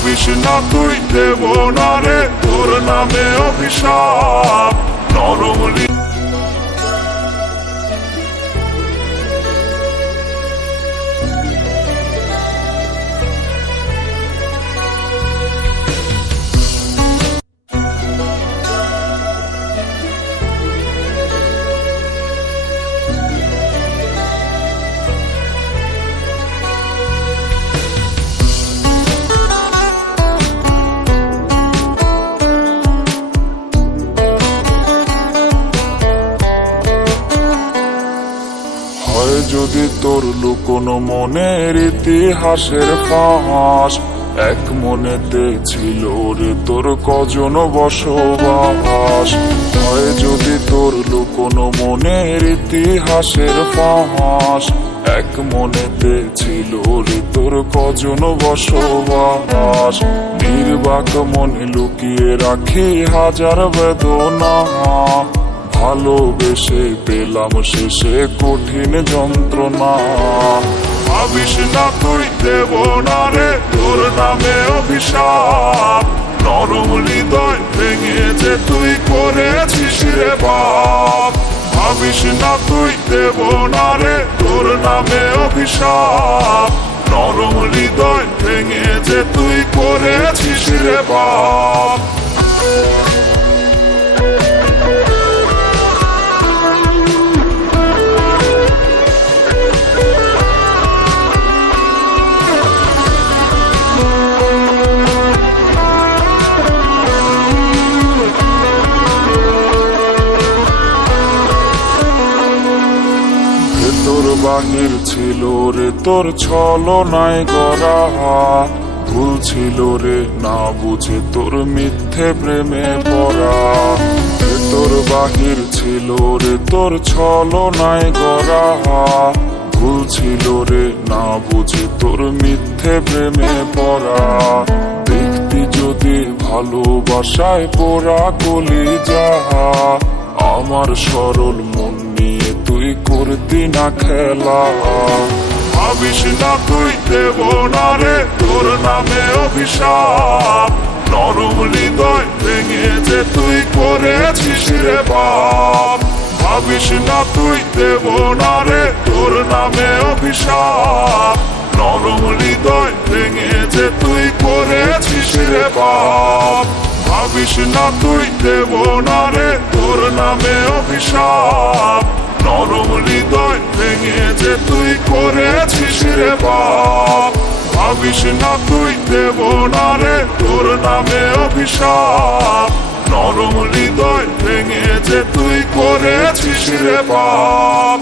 ভাবিস না তুই দেব না রে তোর নামে অভিশাপ। নরম যদি তোর লুকোনো মনের ইতিহাসের ফাঁস, এক মনেতে ছিল রে তোর কজন বসবাস। হয় যদি তোর লুকোনো মনের ইতিহাসের ফাঁস, এক মনেতে ছিল রে তোর কজন বসবাস। নির্বাক মনে লুকিয়ে রাখি হাজার বেদনা, ভালোবেসে পেলাম শেষে কঠিন যন্ত্রণা। ভাবিস না তুই দেব না রে তোর নামে অভিশাপ। নরম হৃদয় ভেঙে যে তুই করেছিস রে পাপ। ভাবিস না তুই দেব না রে তোর নামে অভিশাপ। নরম হৃদয় ভেঙে যে তুই করেছিস রে পাপ। তোর বাহির ছিল রে তোর ছলনায় গড়া, ভুল ছিল রে না বুঝে তোর মিথ্যে প্রেমে পড়া। তোর বাহির ছিল রে তোর ছলনায় গড়া, ভুল ছিল রে না বুঝে তোর মিথ্যে প্রেমে পড়া। দেখতি যদি ভালোবাসায় পোড়া কলিজা, আমার সরল মন নিয়ে তুই করতি না খেলা। ভাবিস না তুই দেব না রে তোর নামে অভিশাপ। নরম হৃদয় ভেঙে যে তুই করেছিস রে পাপ। ভাবিস না তুই দেব না রে তোর নামে অভিশাপ। নরম হৃদয় ভেঙে যে তুই করেছিস রে পাপ। ভাবিস না তুই দেব না রে তোর নামে অভিশাপ। নরম হৃদয় ভেঙে যে তুই করেছিস রে পাপ। ভাবিস না তুই দেব না রে তোর নামে অভিশাপ। নরম হৃদয় ভেঙে যে তুই করেছিস রে পাপ।